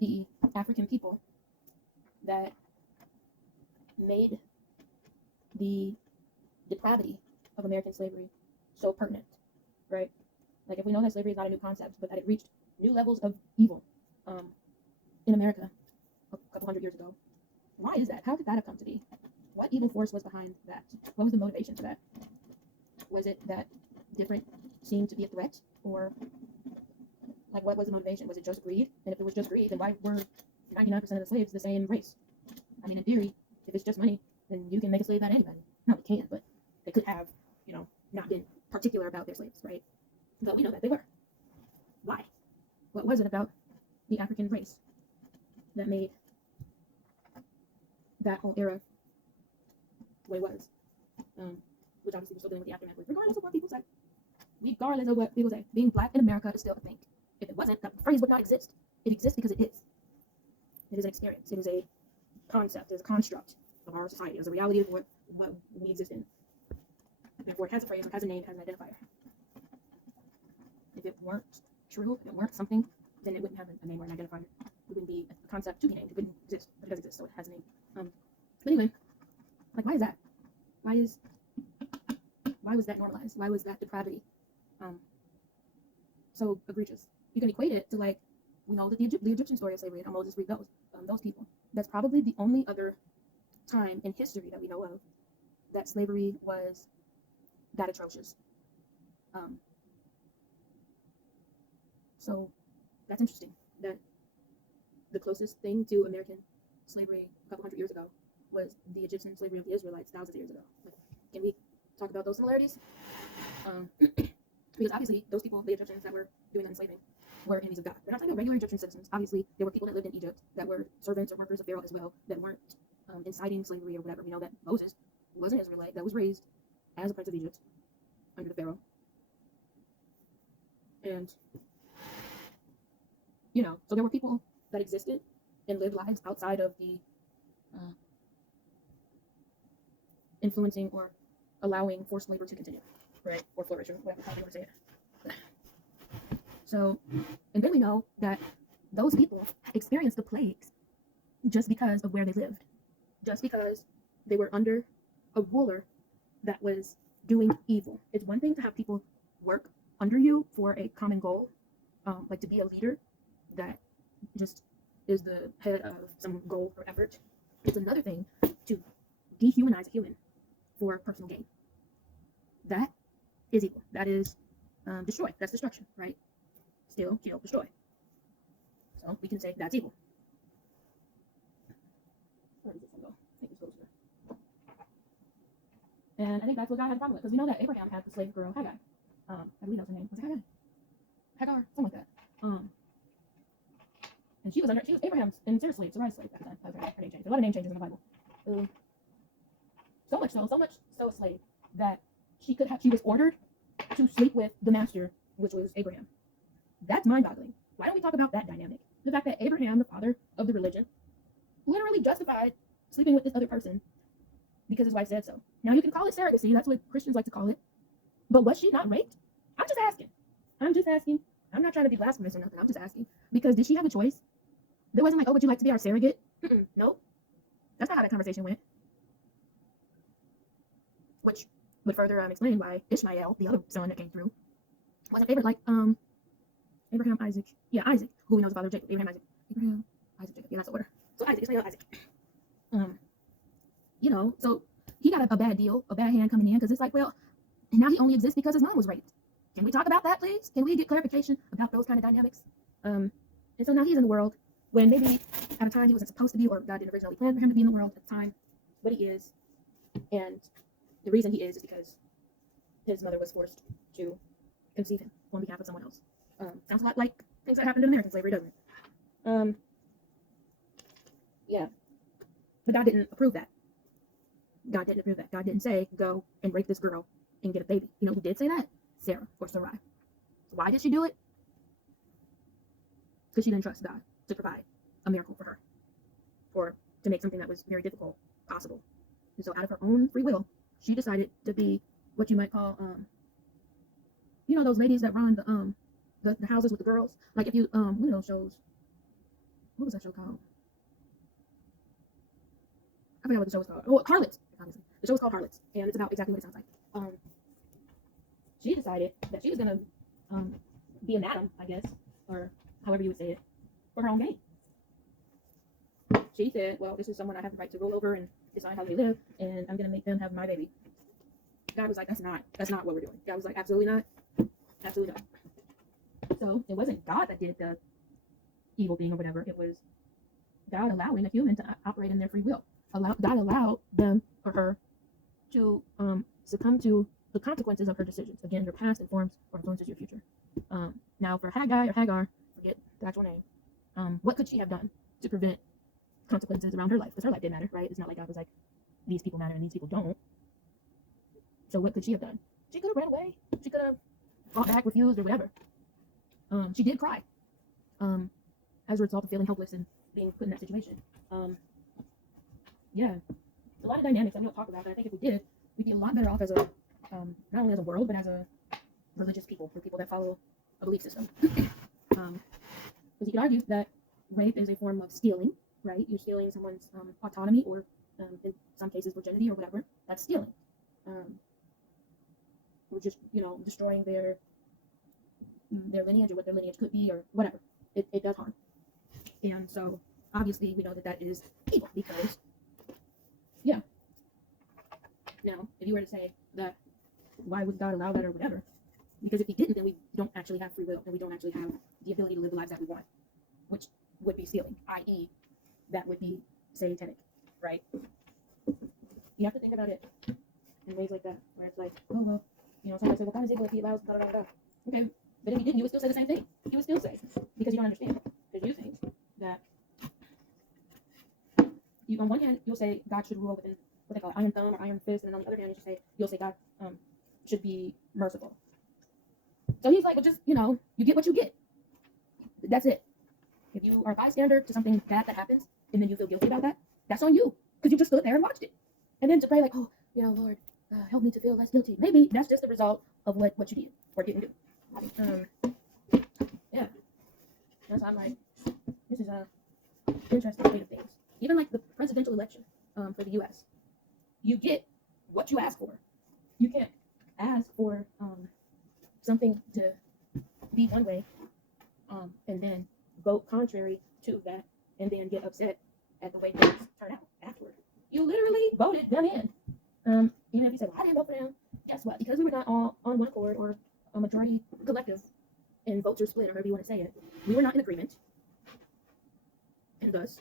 the African people that made the depravity of American slavery so pertinent, right? Like, if we know that slavery is not a new concept, but that it reached new levels of evil in America a couple hundred years ago, why is that? How did that have come to be? What evil force was behind that? What was the motivation for that? Was it that different seemed to be a threat? Or, like, what was the motivation? Was it just greed? And if it was just greed, then why were 99% of the slaves the same race? I mean, in theory, if it's just money, then you can make a slave out of anybody. No, they can't, but they could have, not been particular about their slaves, right? But we know that they were. Why? What was it about the African race that made that whole era what it was? Which obviously we're still dealing with the aftermath with, regardless of what people say. Regardless of what people say, being black in America is still a thing. If it wasn't, that phrase would not exist. It exists because it is. It is an experience. It is a concept. It is a construct of our society. It is a reality of what we exist in. Therefore, it has a phrase, it has a name, it has an identifier. If it weren't true, if it weren't something, then it wouldn't have a name or an identifier. It wouldn't be a concept to be named. It wouldn't exist, but it does exist, so it has a name. But anyway, like, why is that? Why was that normalized? Why was that depravity so egregious? You can equate it to, like, we know that the Egyptian story of slavery, and Moses read those people. That's probably the only other time in history that we know of that slavery was that atrocious. So that's interesting, that the closest thing to American slavery a couple hundred years ago was the Egyptian slavery of the Israelites thousands of years ago. Like, can we talk about those similarities? Because obviously those people, the Egyptians that were doing the enslaving, were enemies of God. We're not talking about regular Egyptian citizens. Obviously, there were people that lived in Egypt that were servants or workers of Pharaoh as well, that weren't inciting slavery or whatever. We know that Moses was an Israelite that was raised as a prince of Egypt under the Pharaoh. And, so there were people that existed and lived lives outside of the influencing or allowing forced labor to continue, right? Or flourish, or whatever, how you want to say it. So, and then we know that those people experienced the plagues just because of where they lived, just because they were under a ruler that was doing evil. It's one thing to have people work under you for a common goal, like to be a leader that just is the head of some goal or effort. It's another thing to dehumanize a human for personal gain. That is evil. That is destroy. That's destruction, right? Steal, kill, destroy. So we can say that's evil. Where does this one go? I think it's closer. And I think that's what God had a problem with, because we know that Abraham had the slave girl Hagar. I believe that's her name. Was it Hagar? Hagar, something like that. And she was Abraham's and Sarah's slave, Sarah's slave back then. That was her name change. A lot of name changes in the Bible. So much so a slave that she was ordered to sleep with the master, which was Abraham. That's mind-boggling. Why don't we talk about that dynamic? The fact that Abraham, the father of the religion, literally justified sleeping with this other person because his wife said so. Now, you can call it surrogacy. That's what Christians like to call it. But was she not raped? I'm just asking. I'm not trying to be blasphemous or nothing. I'm just asking. Because did she have a choice? There wasn't like, oh, would you like to be our surrogate? Nope. That's not how that conversation went. Which would further explain why Ishmael, the other son that came through, wasn't favored like Abraham, Isaac. Yeah, Isaac, who we know is the father of Jacob. Abraham, Isaac, Jacob. Yeah, that's the order. So Isaac, Ishmael, Isaac. So he got a bad deal, a bad hand coming in, because it's like, well, and now he only exists because his mom was raped. Can we talk about that, please? Can we get clarification about those kind of dynamics? And so now he's in the world when maybe at a time he wasn't supposed to be, or God didn't originally plan for him to be in the world at the time, but he is. And the reason he is because his mother was forced to conceive him on behalf of someone else. Sounds a lot like things that happened in American slavery, doesn't it? Yeah. But God didn't approve that. God didn't say, go and rape this girl and get a baby. You know who did say that? Sarah, or Sarai. Why did she do it? Because she didn't trust God to provide a miracle for her, or to make something that was very difficult possible. And so out of her own free will, she decided to be what you might call, those ladies that run the houses with the girls. Like if you one of those shows, what was that show called? I forgot what the show was called. Oh, Harlots. Obviously, the show was called Harlots, and it's about exactly what it sounds like. She decided that she was gonna be a madam, I guess, or however you would say it, for her own gain. She said, well, this is someone I have the right to roll over and decide how they live, and I'm gonna make them have my baby. God was like, that's not what we're doing. God was like, absolutely not. Absolutely not. So it wasn't God that did the evil thing or whatever. It was God allowing a human to operate in their free will. God allowed them or her to succumb to the consequences of her decisions. Again, your past informs or influences your future. Now, for Hagar, forget the actual name, what could she have done to prevent consequences around her life? Because her life didn't matter, right? It's not like God was like, these people matter and these people don't. So what could she have done? She could have ran away. She could have fought back, refused, or whatever. She did cry as a result of feeling helpless and being put in that situation. Yeah, a lot of dynamics that we don't talk about. And I think if we did, we'd be a lot better off as a not only as a world, but as a religious people, for people that follow a belief system. Because you could argue that rape is a form of stealing, right? You're stealing someone's autonomy or, in some cases, virginity or whatever. That's stealing. We're just, destroying their lineage or what their lineage could be or whatever. It does harm. And so, obviously, we know that is evil because, yeah. Now, if you were to say that, why would God allow that or whatever? Because if he didn't, then we don't actually have free will and we don't actually have the ability to live the lives that we want, which would be stealing, i.e., that would be satanic, right? You have to think about it in ways like that, where it's like, oh, well, somebody say, well, God is able if he allows, da da da da. Okay, but if he didn't, you would still say the same thing. You would still say, because you don't understand. Because you think that, on one hand, you'll say God should rule within what they call iron thumb or iron fist, and then on the other hand, you'll say God should be merciful. So he's like, well, just, you get what you get. That's it. If you are a bystander to something bad that happens, and then you feel guilty about that, that's on you, because you just stood there and watched it. And then to pray like, oh, Lord, help me to feel less guilty. Maybe that's just the result of what you did or didn't do. Yeah. That's why I'm like, this is a interesting state of things. Even like the presidential election for the U.S., you get what you ask for. You can't ask for something to be one way and then vote contrary to that and then get upset at the way things turn out afterward. You literally voted them in. Even if you say, well, I didn't vote for them, guess what? Because we were not all on one accord or a majority collective and votes are split, or however you want to say it, we were not in agreement. And thus,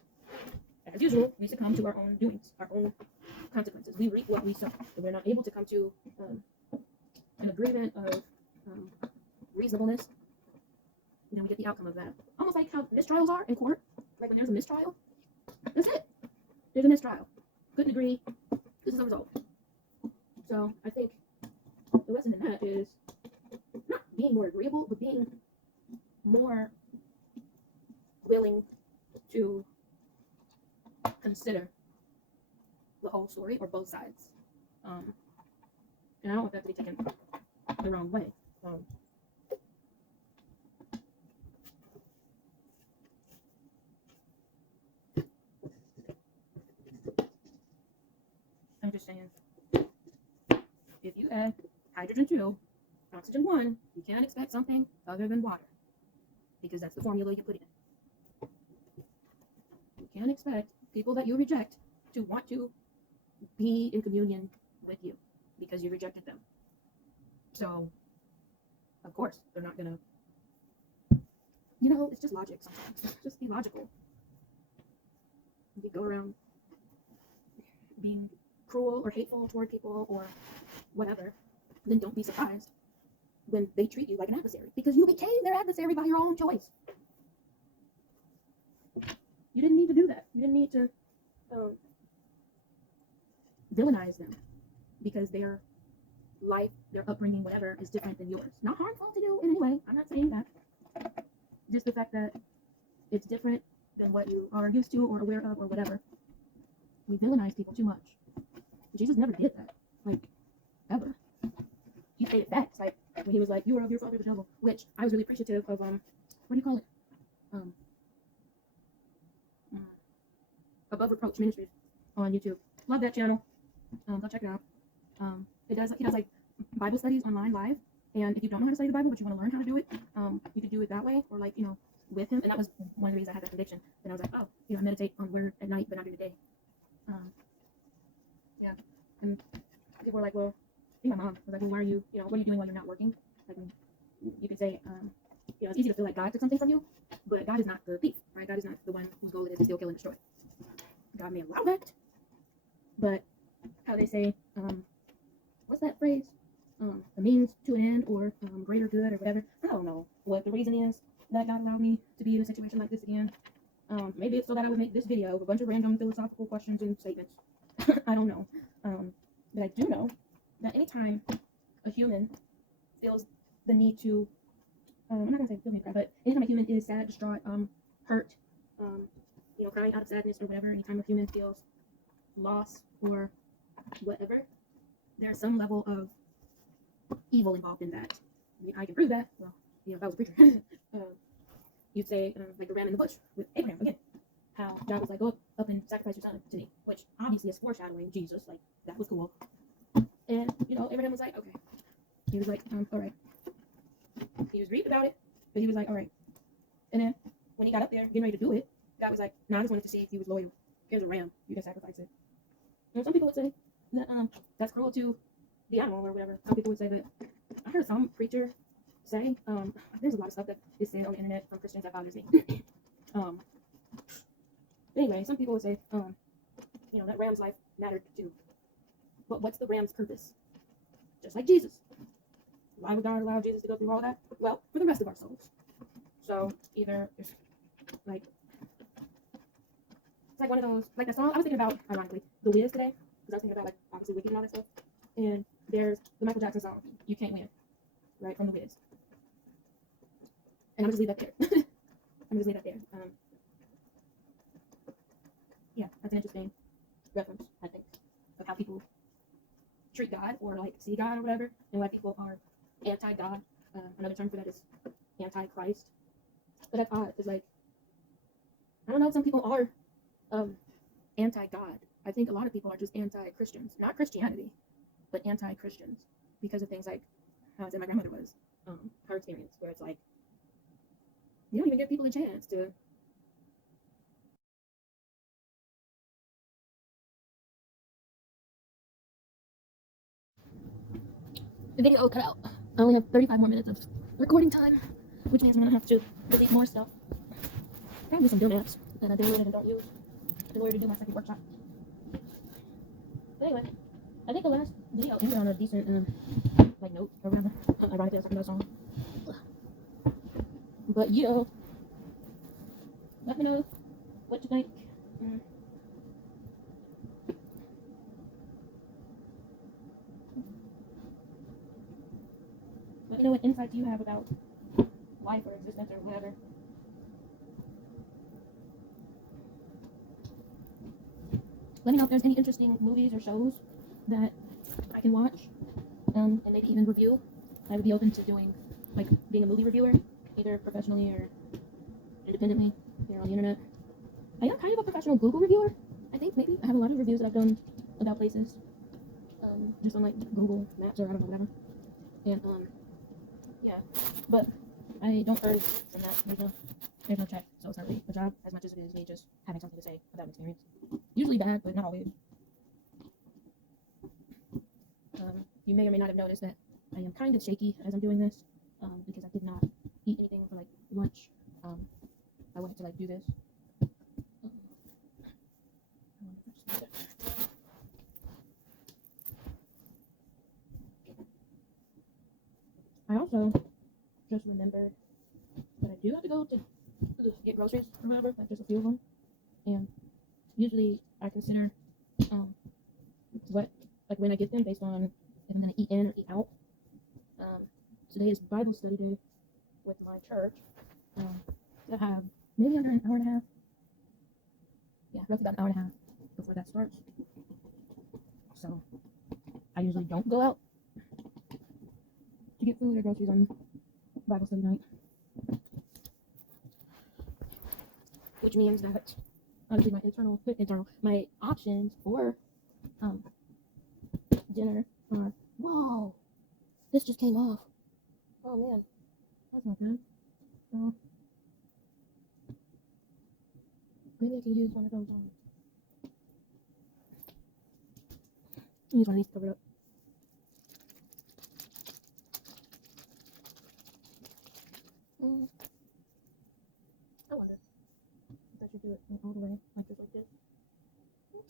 as usual, we succumb to our own doings, our own consequences. We reap what we sow. If we're not able to come to an agreement of reasonableness, we get the outcome of that. Almost like how mistrials are in court. Like when there's a mistrial, that's it. There's a mistrial. Couldn't agree. This is the result. So I think the lesson in that is not being more agreeable, but being more willing to consider the whole story or both sides. And I don't want that to be taken the wrong way. I'm just saying, if you add hydrogen 2, oxygen 1, you can't expect something other than water, because that's the formula you put in. You can't expect people that you reject to want to be in communion with you because you rejected them. So, of course, they're not gonna, it's just logic sometimes. Just be logical. You go around being cruel or hateful toward people or whatever, then don't be surprised when they treat you like an adversary, because you became their adversary by your own choice. You didn't need to do that. You didn't need to villainize them because their life, their upbringing, whatever, is different than yours. Not harmful to you in any way. I'm not saying that. Just the fact that it's different than what you are used to or aware of or whatever. We villainize people too much. Jesus never did that. Like, ever. He stated facts. Like, when he was like, "You are of your father the devil," which I was really appreciative of. What do you call it? Um, Above Reproach Ministries on YouTube. Love that channel. Go check it out. He does like Bible studies online live, and if you don't know how to study the Bible but you want to learn how to do it, you could do it that way, or like with him. And that was one of the reasons I had that conviction. And I was like, oh, I meditate on word at night, but not during the day. Yeah. And people were like, well, I think my mom was like, well, why are you, what are you doing while you're not working? Like, you could say, it's easy to feel like God took something from you, but God is not the thief, right? God is not the one whose goal it is to steal, kill, and destroy. God may allow that, but how they say, what's that phrase? A means to an end, or greater good, or whatever. I don't know what the reason is that God allowed me to be in a situation like this again. Maybe it's so that I would make this video with a bunch of random philosophical questions and statements. I don't know. But I do know that anytime a human feels the need to, I'm not gonna say feel the need, but anytime a human is sad, distraught, hurt, crying out of sadness or whatever, anytime a human feels loss or whatever, there's some level of evil involved in that. I mean, I can prove that. Well, if I was a preacher, you'd say, like the ram in the bush with Abraham again. How God was like, go up and sacrifice your son to me, which obviously is foreshadowing Jesus. Like, that was cool. And, Abraham was like, okay. He was like, all right. He was grieved about it, but he was like, all right. And then when he got up there, getting ready to do it, God was like, no, I just wanted to see if he was loyal. Here's a ram. You can sacrifice it. Some people would say that that's cruel to the animal or whatever. Some people would say that. I heard some preacher say, there's a lot of stuff that is said on the internet from Christians that bothers me. Anyway, some people would say, that ram's life mattered too. But what's the ram's purpose? Just like Jesus. Why would God allow Jesus to go through all that? Well, for the rest of our souls. So either it's like one of those, like that song I was thinking about, ironically, The Wiz today, because I was thinking about, like, obviously Wicked and all that stuff. And there's the Michael Jackson song, You Can't Win, right, from The Wiz. And I'm just leave that there. Yeah, that's an interesting reference, I think, of how people treat God or like see God or whatever, and why people are anti-God. Another term for that is anti-Christ. But that's odd, because, like, I don't know if some people are anti-God. I think a lot of people are just anti-Christians. Not Christianity, but anti-Christians, because of things like how I said my grandmother was, her experience, where it's like, you don't even give people a chance to. The video cut out. I only have 35 more minutes of recording time, which means I'm gonna have to delete more stuff. Probably some donuts that I downloaded and don't use in order to do my second workshop. But anyway, I think the last video ended on a decent like note or whatever. Ironically, I was talking about a song. But let me know what you think. Let me know what insights you have about life or existence or whatever. Let me know if there's any interesting movies or shows that I can watch, and maybe even review. I would be open to doing, like, being a movie reviewer, either professionally or independently here on the internet. I am kind of a professional Google reviewer, I think, maybe. I have a lot of reviews that I've done about places, just on, like, Google Maps or I don't know, whatever. And, yeah, but I don't earn from that. There's no check, so it's not really a job as much as it is me just having something to say about an experience. Usually bad, but not always. You may or may not have noticed that I am kind of shaky as I'm doing this, because I did not eat anything for, like, lunch. I wanted to, like, do this. I also just remembered that I do have to go to get groceries or whatever, like just a few of them. And usually I consider what, like, when I get them based on if I'm going to eat in or eat out. Today is Bible study day with my church. I have maybe under an hour and a half. Yeah, roughly about an hour and a half before that starts. So I usually don't go out. to get food or groceries on Bible study night. Which means that obviously my options for dinner are, whoa, this just came off. Oh man, that's not good. So maybe I can use one of those use one of these to cover it up. I wonder if I should do it all the way, like just like this.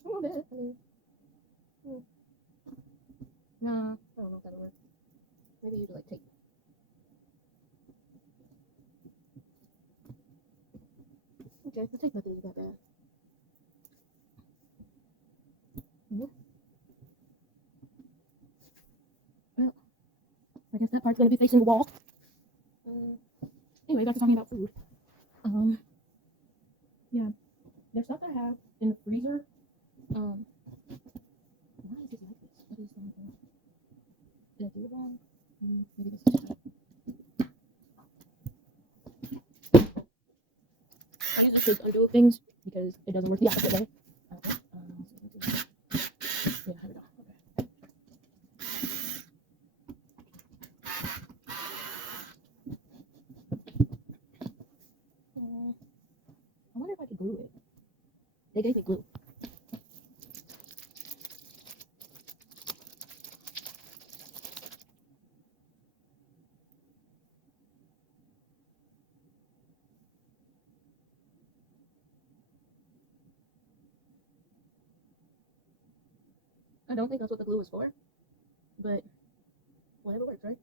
A little bit, I mean. Nah, I don't know if that'll work. Maybe use like tape. Okay, the tape method isn't that bad. Well, I guess that part's gonna be facing the wall. Anyway, back to talking about food. Yeah, there's stuff I have in the freezer. Why is it like this? What is going on? Did I do it wrong? Maybe this is right. I use this to undo things because it doesn't work the opposite way. Okay. Yeah, here we go. Okay. I wonder if I could glue it. They gave me glue. I don't think that's what the glue is for, but whatever works, right?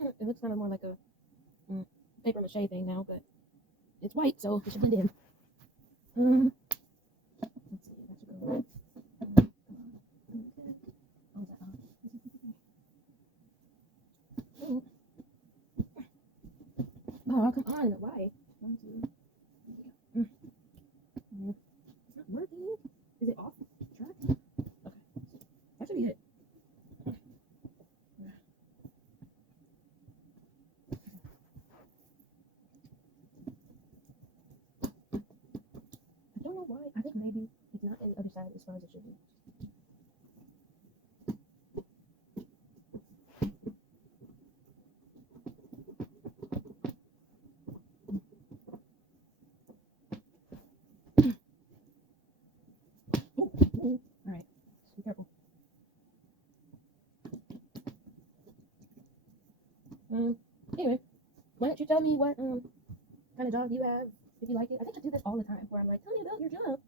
Alright, it looks kind of more like a paper mache thing now, but it's white, so it should blend in. Let's see, that should go right. Oh, come on, why? It's not working. Is it off track? Okay, that should be it. I don't know why. I think maybe it's not on the other side as far as it should be. Alright, be careful. Anyway, why don't you tell me what kind of job you have, if you like it? I think I do this all the time, where I'm like, tell me about your job.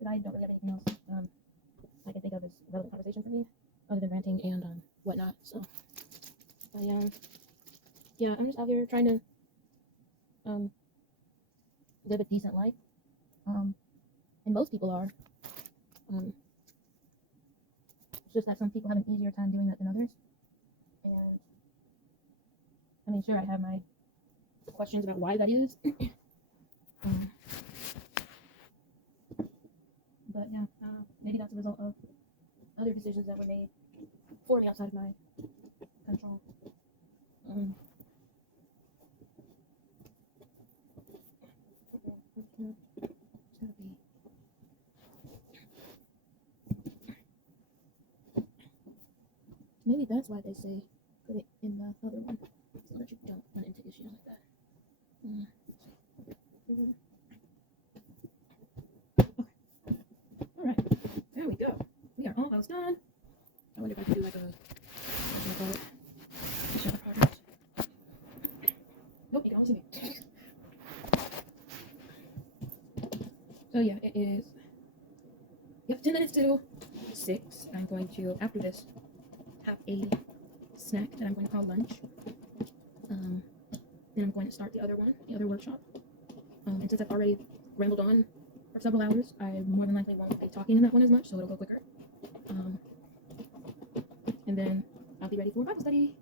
But I don't really have anything else I can think of as relevant conversation for me, other than ranting and whatnot. So, but yeah, I'm just out here trying to live a decent life. And most people are. It's just that some people have an easier time doing that than others. And I mean, sure, I have my questions about why that is. But yeah, maybe that's a result of other decisions that were made for me outside of my control. Maybe that's why they say put it in the other one, so that you don't run into issues like that. Okay. Alright, there we go. We are almost done. I wonder if I could do like a, what should I call it? Shadow project. Nope, you can only see me. So yeah, it is, yep, 10 minutes to 6. I'm going to, after this, have a snack that I'm going to call lunch. Then I'm going to start the other workshop. And since I've already rambled on for several hours, I more than likely won't be talking in that one as much, so it'll go quicker. And then I'll be ready for Bible study.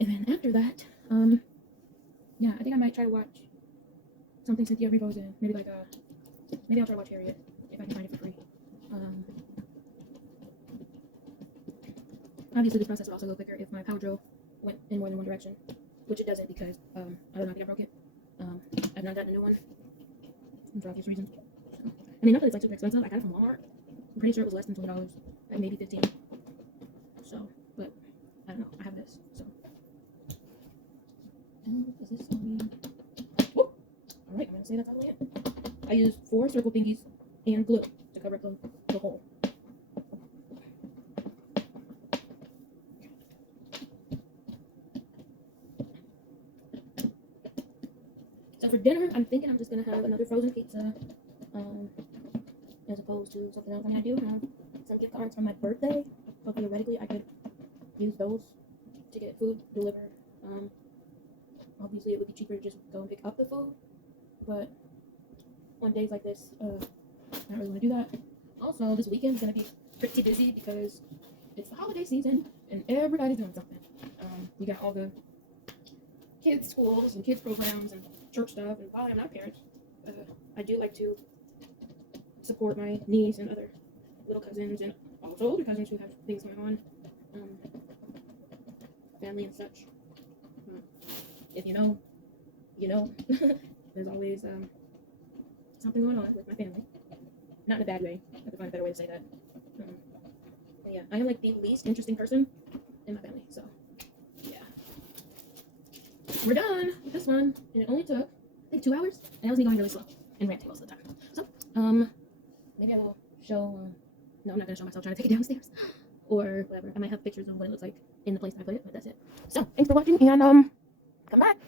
And then after that, yeah, I think I might try to watch something Cynthia Erivo's in. Maybe like maybe I'll try to watch Harriet if I can find it for free. obviously this process would also go quicker if my power drill went in more than one direction, which it doesn't because I don't know, I think I broke it. I've not gotten a new one for obvious reasons. So, I mean, not that it's like super expensive. I got it from Walmart. I'm pretty sure it was less than $20, like maybe 15. So, but I don't know. I have this. So, is this on? Oh, all right. I'm gonna say that's all it. I used 4 circle thingies and glue to cover up the hole. So for dinner, I'm thinking I'm just gonna have another frozen pizza, as opposed to something else. I mean, I do have some gift cards from my birthday, so theoretically I could use those to get food delivered. Obviously it would be cheaper to just go and pick up the food, but on days like this, I don't really want to do that. Also, this weekend is gonna be pretty busy because it's the holiday season and everybody's doing something. You got all the kids' schools and kids' programs and church stuff, and while I'm not a parent, I do like to support my niece and other little cousins and also older cousins who have things going on, family and such. If you know, you know. There's always something going on with my family. Not in a bad way. I have to find a better way to say that. But yeah, I am like the least interesting person in my family, so yeah. We're done with this one, and it only took, I think, 2 hours, and that was me going really slow and ranting most of the time. So, maybe I will show, no, I'm not going to show myself trying to take it downstairs, or whatever. I might have pictures of what it looks like in the place that I put it, but that's it. So, thanks for watching, and, come back.